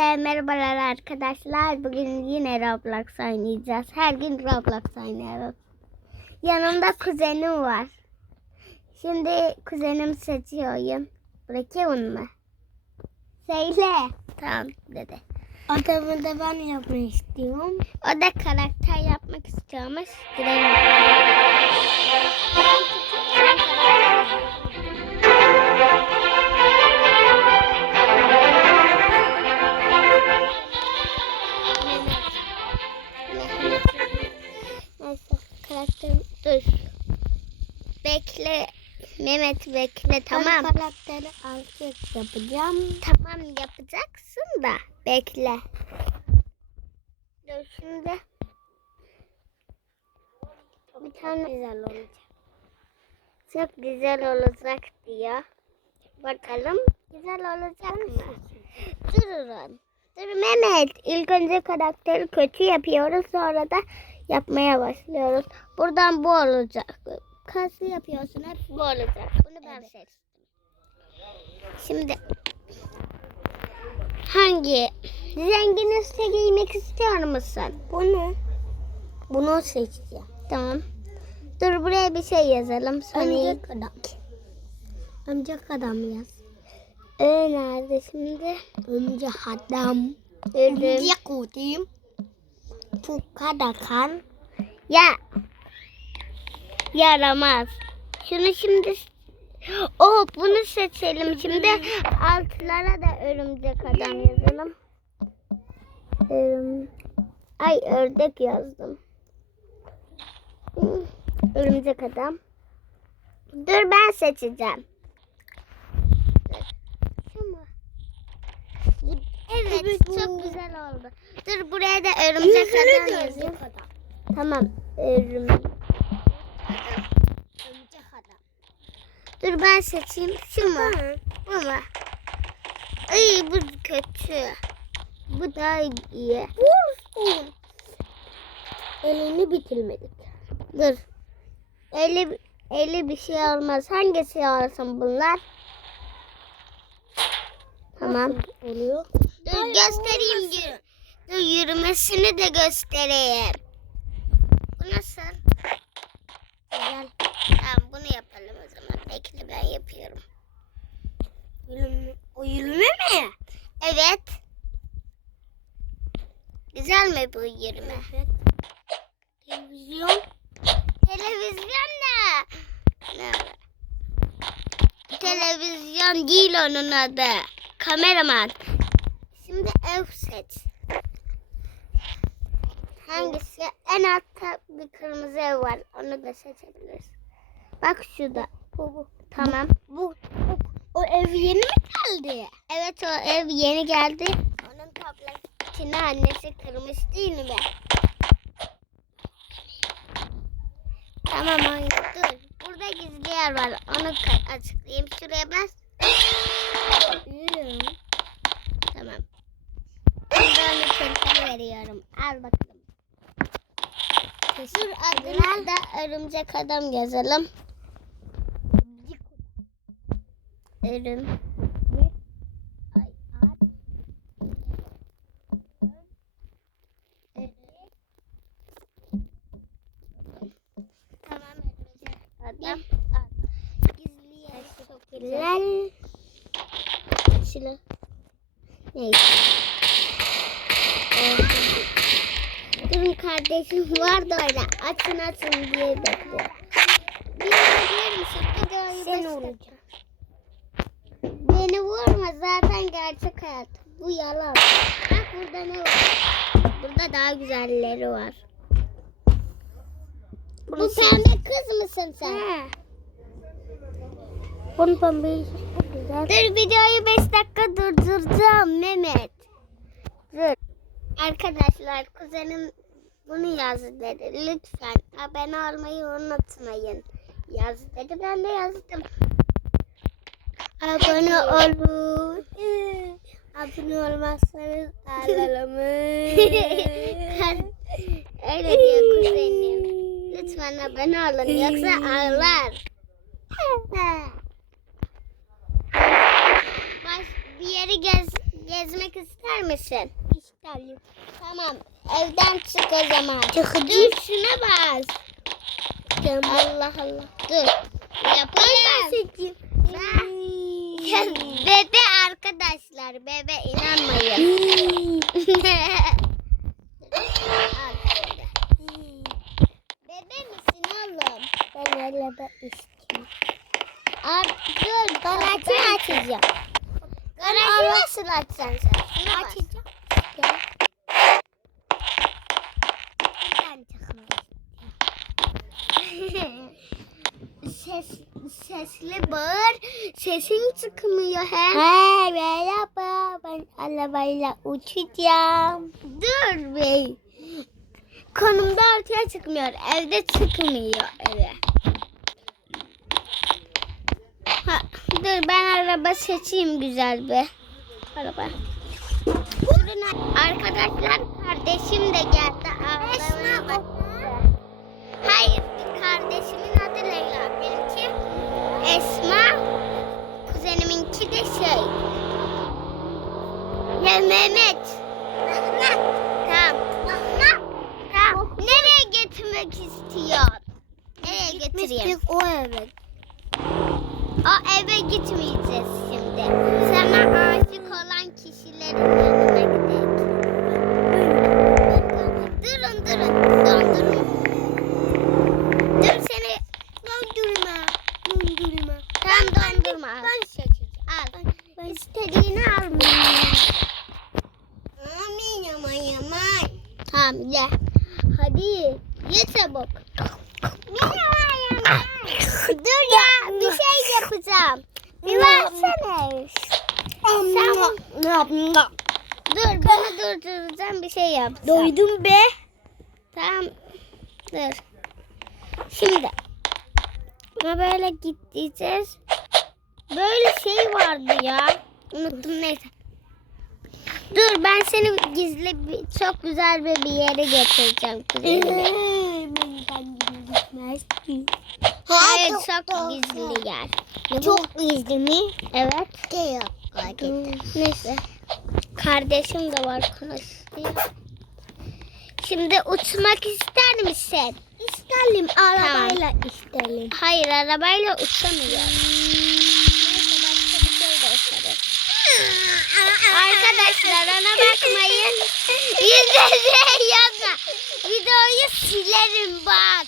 Ee, Merhabalar arkadaşlar. Bugün yine Roblox oynayacağız. Her gün Roblox oynuyoruz. Yanımda kuzenim var. Şimdi kuzenim seçiyor oyun. Bırakayım mı? Söyle. Tamam dedi. Adamı da ben yapmayı istiyorum. O da karakter yapmak istiyormuş. Girelim. Mehmet bekle tamam. Ben karakteri erkek yapacağım. Tamam yapacaksın da bekle. Dur şimdi. Bir tane Güzel olacak. çok güzel olacak diyor. Bakalım güzel olacak mı? Durun. Dur Mehmet. İlk önce karakteri kötü yapıyoruz. Sonra da yapmaya başlıyoruz. Buradan bu olacak. Kası yapıyorsun. Hep bu olacak. Bunu ben seçtim. Şimdi hangi zengin üste giymek istiyor musun? Bunu bunu seçeceğim. Tamam. Dur buraya bir şey yazalım. Sonra Örümcek adam. Örümcek adam yaz. Ö nerede şimdi? Örümcek adam. Öldüm. Örümcek kutuyum. Tukadakan. Ya. Yaramaz. Şunu şimdi Oh bunu seçelim şimdi. Altlara da örümcek adam yazalım. Örüm... Ay ördek yazdım. Örümcek adam. Dur ben seçeceğim. Evet, Evet, çok güzel oldu. Dur buraya da örümcek adam yazayım. Tamam. Örüm... Örümcek Dur ben seçeyim. Şu mu? Bu mu? Ay bu kötü. Bu daha iyi. Vursun. Elini bitirmedik. Dur. Eli, eli bir şey olmaz. Hangisi olsun bunlar? Tamam. Nasıl oluyor? Dur Hayır, göstereyim. Yürü. Dur yürümesini de göstereyim. Bu nasıl? Güzel. Tamam bunu yapalım o zaman. Bekle ben yapıyorum. Yürüme, o yürüme mi? Evet. Güzel mi bu yürüme? Evet. Televizyon. Televizyon ne? Ne? Televizyon değil onun adı. Kameraman. Şimdi ev seç. Hangisi? En altta bir kırmızı ev var. Onu da seçebiliriz. Bak şurada. Bu, bu. Tamam. Bu, bu, o ev yeni mi geldi? Evet o ev yeni geldi. Onun tabletini annesi kırmış değil mi? Tamam oyun dur. Burada gizli yer var. Onu açıklayayım. Şuraya bas. Tamam. Şimdi onu çocuklara veriyorum. Al bakalım. Dur adına da örümcek adam yazalım. Ay. Tamam. Gizli. Silah. Neyse. Durun kardeşim var da öyle açın açın diye bekliyor. Bir diyor musun? Videoyu Sen başlat. olacaksın. Vurma zaten gerçek hayat. Bu yalan. Bak burada ne var? Burada daha güzelleri var. Bu pembe kız mısın sen? He. Bunun pembe çok güzel. Dur videoyu 5 dakika durduracağım Mehmet. Dur. Arkadaşlar kuzenim bunu yazdı dedi. Lütfen abone olmayı unutmayın. Yaz dedi. Ben de yazdım. Abone olun. Abone olmazsanız ağlarım. Öyle diyor kuzenim. Lütfen abone olun yoksa ağlar. Baş, bir yeri gez, Gezmek ister misin? İsterim. Tamam. Evden çık o zaman. Çıkacağım. Dur şuna bas. Allah Allah. Dur. Yapalım. seçeyim. Ya, Bebe arkadaşlar. Bebe inanmayın. Bebe misin oğlum? Ben öyle bir istiyorum. Dur. Garajı açacağım. Garajı nasıl açacaksın sen? Açacağım. Sesli bağır. Sesin çıkmıyor he. Hey merhaba. Ben arabayla uçacağım. Dur bey. Konumda ortaya çıkmıyor. Evde çıkmıyor eve. Ha, dur ben araba seçeyim güzel bir. Araba. Durun arkadaşlar kardeşim de geldi. Ağlamaya Esma. Kuzeniminki de şey. Ya Mehmet. Tamam. Tamam. Nereye getirmek istiyor? Nereye getireyim? O eve. O eve gitmeyeceğiz şimdi. Sana aşık Tamam ye. Hadi ye çabuk. Dur ya bir şey yapacağım. Bir versene. Sen dur beni durduracağım bir şey yapacağım. Doydum be. Tamam. Dur. Şimdi. Buna böyle gideceğiz. Böyle şey vardı ya. Unuttum neyse. Dur ben seni gizli bir, çok güzel bir, bir yere. Ben gitmez ki. Hayır çok gizli yer. Çok gizli mi? Evet. Neyse. Kardeşim de var konuşuyor. Şimdi uçmak ister misin? İsterim arabayla isterim. Hayır arabayla uçamıyor. Neyse başka bir şey gösterir. Arkadaşlar ona bakmayın. Yüzde şey yapma. Videoyu silerim bak.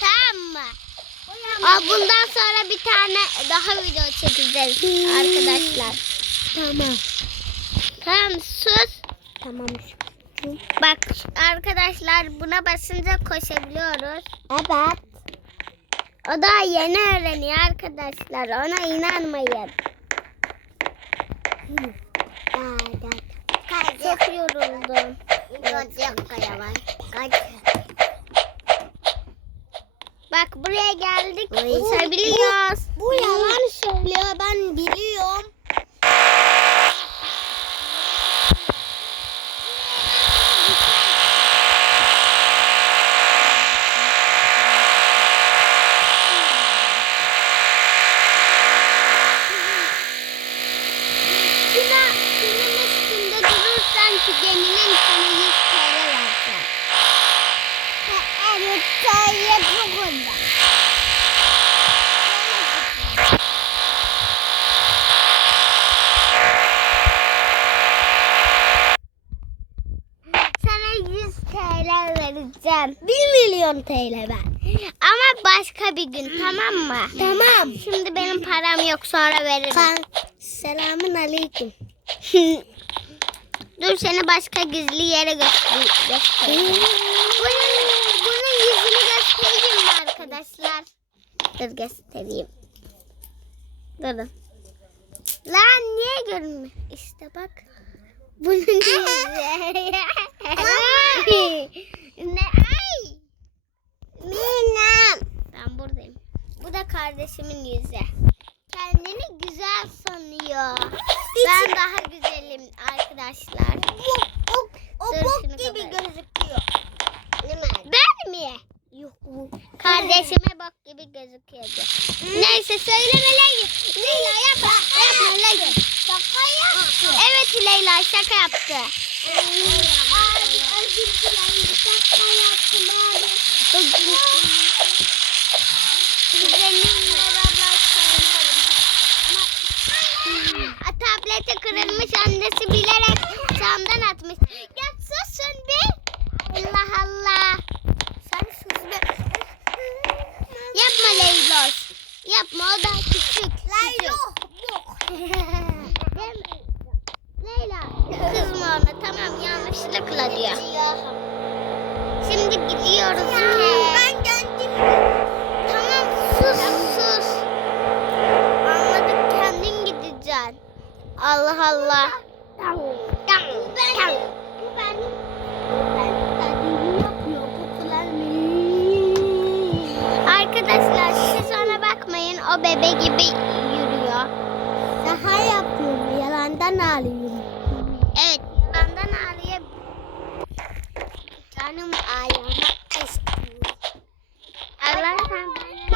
Tamam mı? Aa, bundan sonra bir tane daha video çekeceğiz arkadaşlar. Tamam. Tamam sus. Tamam. Bak arkadaşlar buna basınca koşabiliyoruz. Evet. O daha yeni öğreniyor arkadaşlar. Ona inanmayın. Çok yoruldum. Bak buraya geldik. Uçabiliyoruz. Bu yalan söylüyor ben biliyorum. Şuna, şunun üstünde durursan ki geminin sana 100 TL versen. Evet, sayı bu kadar. Sana 100 TL vereceğim. 1 milyon TL ben. Ama başka bir gün tamam mı? Tamam. Şimdi benim param yok sonra veririm. Kan selamun aleyküm. Dur seni başka gizli yere göster- göstereyim. bunun, bunun yüzünü göstereyim mi arkadaşlar? Dur göstereyim. Durun. Lan niye görünmüyor? İşte bak. Bunun yüzü. ne? Ay. Minam. Ben buradayım. Bu da kardeşimin yüzü. Kendini güzel sanıyor. Ben daha güzelim arkadaşlar. O, o, o Dur, bok gibi kapat. gözüküyor. Ben mi? Yok bu. Kardeşime bak gibi gözüküyordu. Neyse söyleme lan. Leyla yapma. Yapma lan. Şaka yaptı. Evet arkadaşlar şaka yaptı. A, Tableti kırılmış annesi bilerek camdan atmış. Ya susun bir. Allah Allah. Sen sus be. Yapma Leylos. Yapma o da küçük. Leylo. küçük. Değil mi? Leyla ona tamam yanlışlıkla diyor. Şimdi gidiyoruz. Ben geldim. Tamam sus sus. Anladık kendin gideceksin. Allah Allah. Tamam. Tamam. Tamam. Bu benim. Ben dediğimi yapıyor. Popüler mi? Arkadaşlar siz ona bakmayın o bebe gibi yürüyor. Daha yapıyorum. Yalandan ağlıyorum. Evet yalandan ağlıyor. Canım ağlamak istiyor. Allah sen seni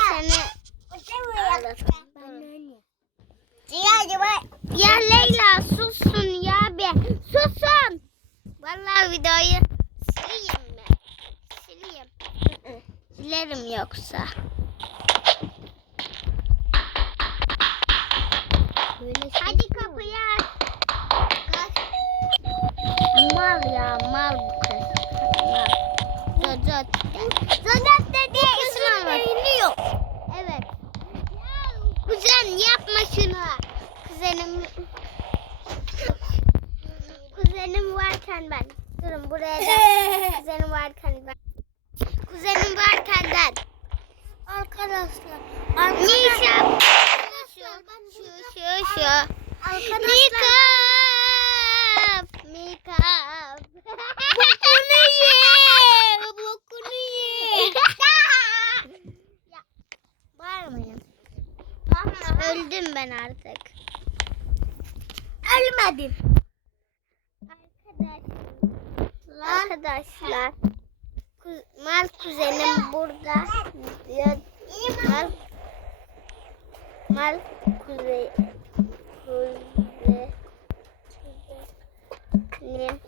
Ya Leyla sussun ya bir. Susun. Vallahi videoyu sileyim mi? Sileyim. Silerim yoksa. Böyle Hadi kapıyı aç. Mal ya mal bu kız. Mal. Zozot. Zozot dediği isim olmaz. yok. Evet. Kuzen yapma şunu. Kuzenim Kuzenim varken ben. Durun buraya da kuzenim varken ben. Kuzenim varken ben. Arkadaşlar. Nişan. Şu şu şu. Arkadaşlar. Mikap. Mikap. Bokunu ye. Bokunu ye. Bağırmayın. Öldüm ben artık. Ölmedim. Arkadaşlar. Arkadaşlar. Mal kuzenim burada. Ya, mal, mal kuze, kuze, kuzenim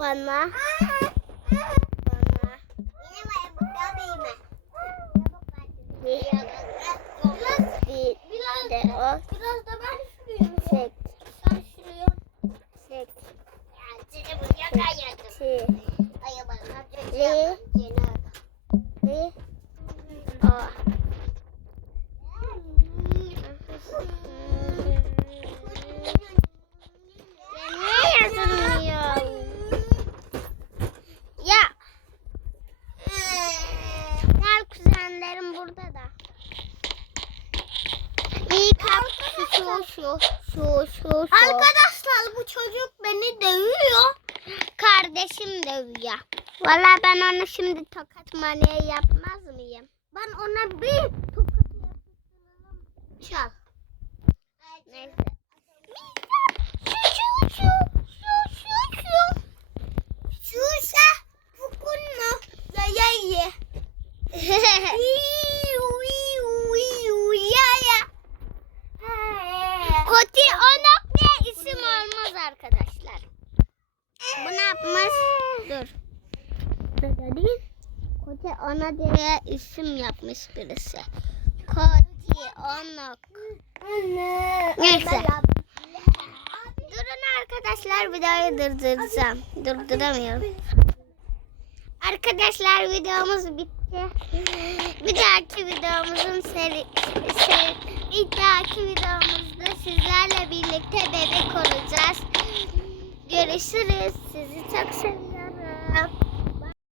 bana, bana bir de o Biraz da ben sürüyorum. Seni buraya kayırdım. çek. Ay bana Ne? Bir, o. Ya niye yazılmıyor? Ya gel kuzenlerim burada da. İyi kalk şu şu şu şu şu şu. Arkadaşlar bu çocuk beni dövüyor. Kardeşim dövüyor. Valla ben ona şimdi tokat manyağı yapmaz mıyım? Ben ona bir tokat yapıştırırım. Çal. Neyse. Şu şu şu şu şu şu. Şuşa bukun mu? Ya ya ya. Ya. Koti Onok diye isim olmaz arkadaşlar. Bu ne yapmış? Dur. Ne dedi? Koti Ona diye isim yapmış birisi. Koti Onok. Anne. Neyse. Durun arkadaşlar videoyu durduracağım. Durduramıyorum. Arkadaşlar videomuz bitti. Bir dahaki videomuzun seri, seri bir dahaki videomuzda sizlerle birlikte bebek olacağız. Görüşürüz. Sizi çok seviyorum.